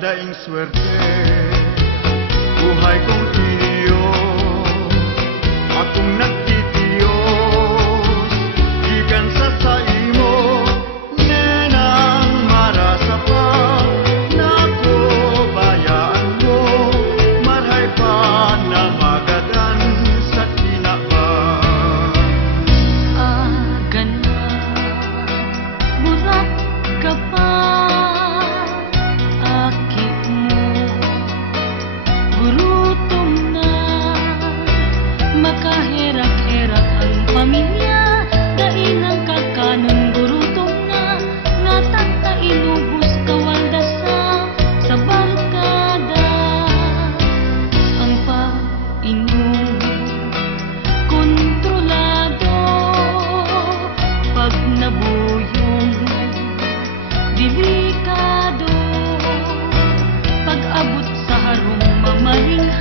daing swerte, buhay kong iyo, akong nagtitiyos, gikan sa imo, nenang marasa pa, nako bayaan mo, marhay pa na magadan sa kinabang. Agana, burak ka pa. Makaherak-herak ang pamilya, dain ang kakanang gurutom na, ngatak na inubos kawalda sa bangkada. Ang painom, kontrolado, pag nabuyong, delikado, pag abot sa harong mamaling